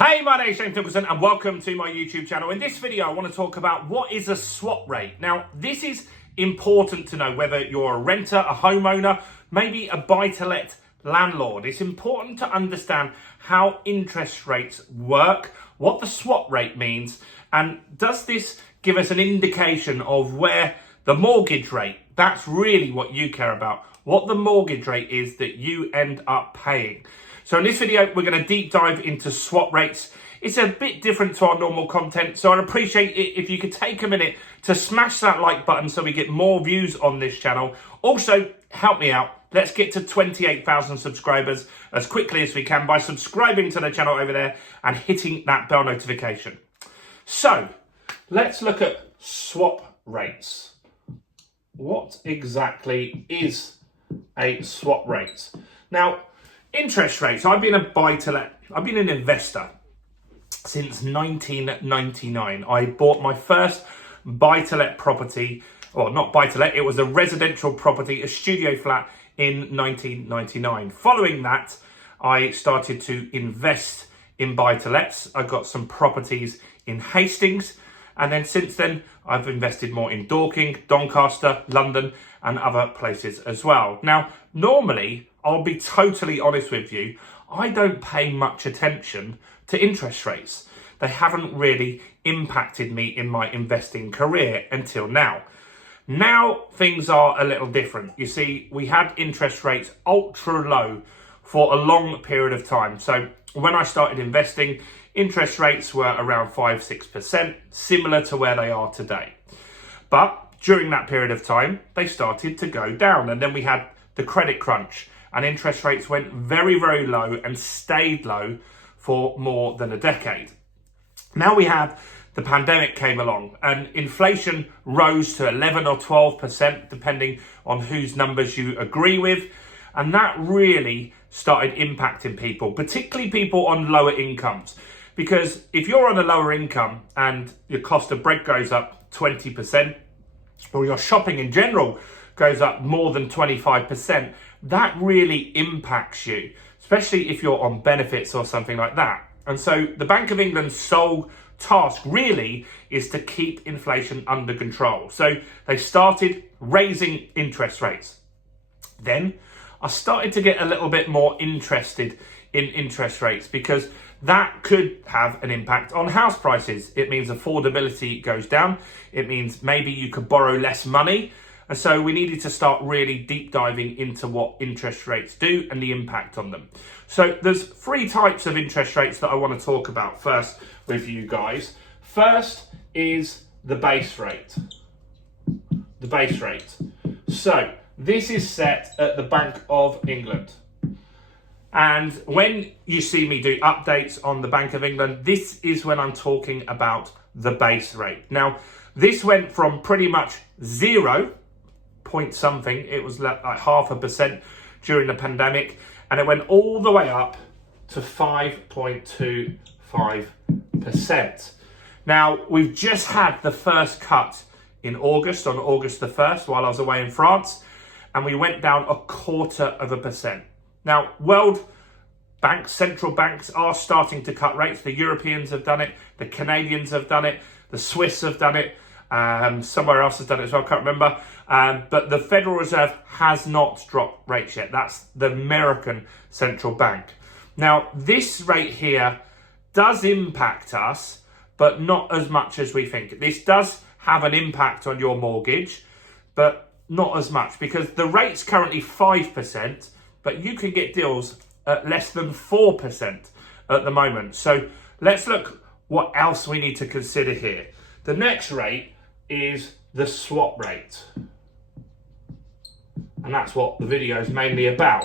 Hey, my name is James Nicholson and welcome to my YouTube channel. In this video, I want to talk about what is a swap rate. Now, this is important to know whether you're a renter, a homeowner, maybe a buy-to-let landlord. It's important to understand how interest rates work, what the swap rate means, and does this give us an indication of where the mortgage rate, that's really what you care about, what the mortgage rate is that you end up paying. So in this video, we're going to deep dive into swap rates. It's a bit different to our normal content, so I'd appreciate it if you could take a minute to smash that like button so we get more views on this channel. Also, help me out. Let's get to 28,000 subscribers as quickly as we can by subscribing to the channel over there and hitting that bell notification. So, let's look at swap rates. What exactly is a swap rate? Now, interest rates. I've been an investor since 1999. I bought my first buy-to-let property, or not buy-to-let, it was a residential property, a studio flat in 1999. Following that, I started to invest in buy-to-lets. I got some properties in Hastings, and then since then, I've invested more in Dorking, Doncaster, London, and other places as well. Now, normally, I'll be totally honest with you, I don't pay much attention to interest rates. They haven't really impacted me in my investing career until now. Now, things are a little different. You see, we had interest rates ultra low for a long period of time. So when I started investing, interest rates were around 5-6%, similar to where they are today. But during that period of time, they started to go down. And then we had the credit crunch, and interest rates went very, very low and stayed low for more than a decade. Now we have the pandemic came along and inflation rose to 11 or 12%, depending on whose numbers you agree with. And that really started impacting people, particularly people on lower incomes. Because if you're on a lower income and your cost of bread goes up 20%, or your shopping in general goes up more than 25%, that really impacts you, especially if you're on benefits or something like that. And so the Bank of England's sole task really is to keep inflation under control. So they started raising interest rates. Then I started to get a little bit more interested in interest rates because that could have an impact on house prices. It means affordability goes down. It means maybe you could borrow less money. And so we needed to start really deep diving into what interest rates do and the impact on them. So there's three types of interest rates that I want to talk about first with you guys. First is the base rate. The base rate. So this is set at the Bank of England. And when you see me do updates on the Bank of England, this is when I'm talking about the base rate. Now, this went from pretty much 0 point something, it was like 0.5% during the pandemic, and it went all the way up to 5.25%. Now, we've just had the first cut in August, on August the 1st, while I was away in France, and we went down 0.25%. Now, world banks, central banks are starting to cut rates. The Europeans have done it, the Canadians have done it, the Swiss have done it, somewhere else has done it as well, I can't remember. But the Federal Reserve has not dropped rates yet. That's the American central bank. Now, this rate here does impact us, but not as much as we think. This does have an impact on your mortgage, but not as much because the rate's currently 5%, but you can get deals at less than 4% at the moment. So let's look what else we need to consider here. The next rate is the swap rate. And that's what the video is mainly about.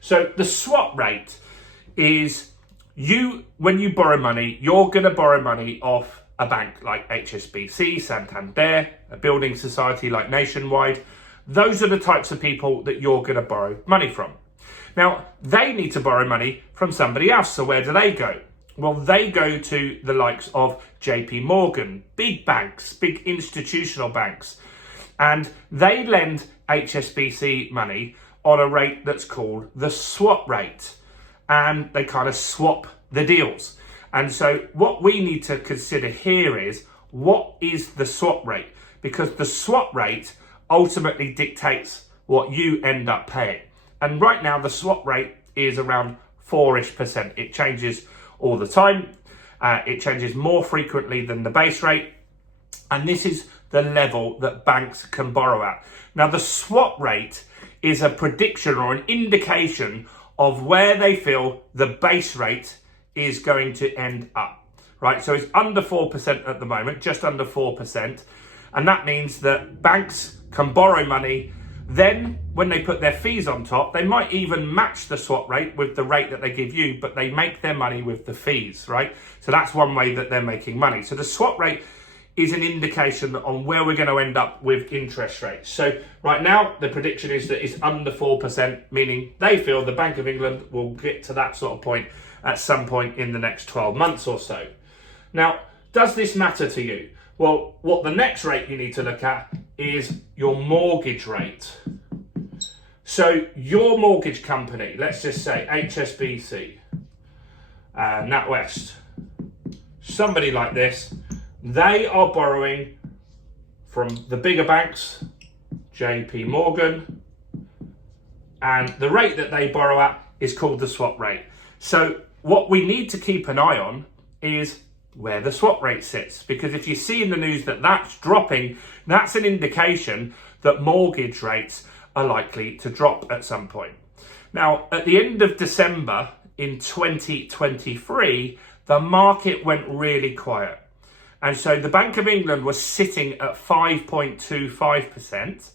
So the swap rate is when you borrow money, you're going to borrow money off a bank like HSBC, Santander, a building society like Nationwide. Those are the types of people that you're going to borrow money from. Now, they need to borrow money from somebody else. So where do they go? Well, they go to the likes of JP Morgan, big banks, big institutional banks, and they lend HSBC money on a rate that's called the swap rate. And they kind of swap the deals. And so what we need to consider here is, what is the swap rate? Because the swap rate ultimately dictates what you end up paying. And right now the swap rate is around 4-ish%. It changes all the time. It changes more frequently than the base rate. And this is the level that banks can borrow at. Now, the swap rate is a prediction or an indication of where they feel the base rate is going to end up, right? So it's under 4% at the moment, just under 4%. And that means that banks can borrow money. Then when they put their fees on top, they might even match the swap rate with the rate that they give you, but they make their money with the fees, right? So that's one way that they're making money. So the swap rate is an indication on where we're going to end up with interest rates. So right now, the prediction is that it's under 4%, meaning they feel the Bank of England will get to that sort of point at some point in the next 12 months or so. Now, does this matter to you? Well, what the next rate you need to look at is your mortgage rate. So your mortgage company, let's just say HSBC, NatWest, somebody like this, they are borrowing from the bigger banks, JP Morgan, and the rate that they borrow at is called the swap rate. So what we need to keep an eye on is where the swap rate sits, because if you see in the news that that's dropping, that's an indication that mortgage rates are likely to drop at some point. Now, at the end of December in 2023, the market went really quiet. And so the Bank of England was sitting at 5.25%,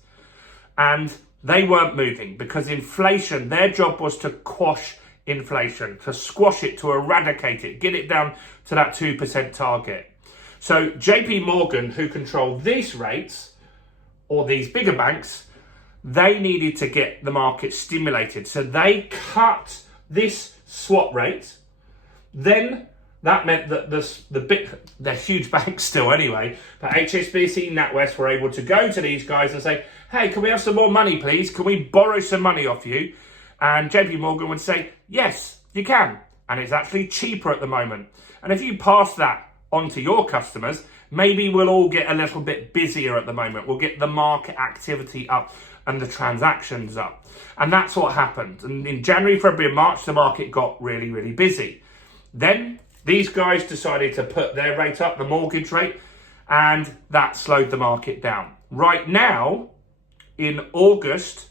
and they weren't moving because inflation, their job was to quash inflation, to squash it, to eradicate it, get it down to that 2% target. So JP Morgan, who control these rates, or these bigger banks, they needed to get the market stimulated. So they cut this swap rate. Then that meant that they're huge banks still anyway, but HSBC, NatWest were able to go to these guys and say, hey, can we have some more money, please? Can we borrow some money off you? And JP Morgan would say, yes, you can. And it's actually cheaper at the moment. And if you pass that on to your customers, maybe we'll all get a little bit busier at the moment. We'll get the market activity up and the transactions up. And that's what happened. And in January, February, and March, the market got really, really busy. Then these guys decided to put their rate up, the mortgage rate, and that slowed the market down. Right now, in August,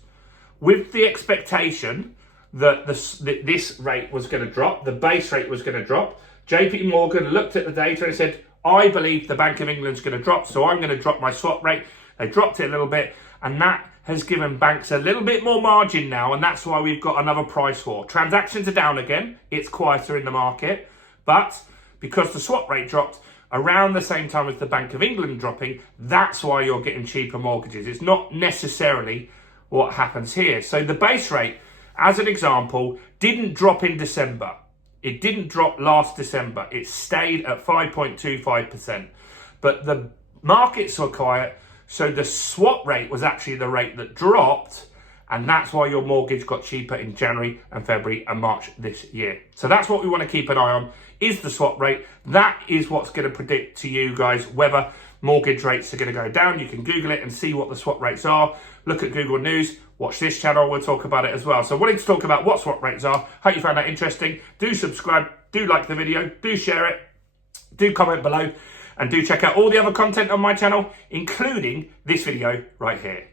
with the expectation that this rate was going to drop, the base rate was going to drop, JP Morgan looked at the data and said, I believe the Bank of England's going to drop, so I'm going to drop my swap rate. They dropped it a little bit, and that has given banks a little bit more margin now, and that's why we've got another price war. Transactions are down again. It's quieter in the market, but because the swap rate dropped around the same time as the Bank of England dropping, that's why you're getting cheaper mortgages. It's not necessarily what happens here. So the base rate, as an example, didn't drop in December. It didn't drop last December. It stayed at 5.25%. But the markets were quiet, so the swap rate was actually the rate that dropped, and that's why your mortgage got cheaper in January and February and March this year. So that's what we want to keep an eye on, is the swap rate. That is what's going to predict to you guys whether mortgage rates are going to go down. You can Google it and see what the swap rates are. Look at Google News. Watch this channel. We'll talk about it as well. So wanting to talk about what swap rates are. Hope you found that interesting. Do subscribe. Do like the video. Do share it. Do comment below. And do check out all the other content on my channel, including this video right here.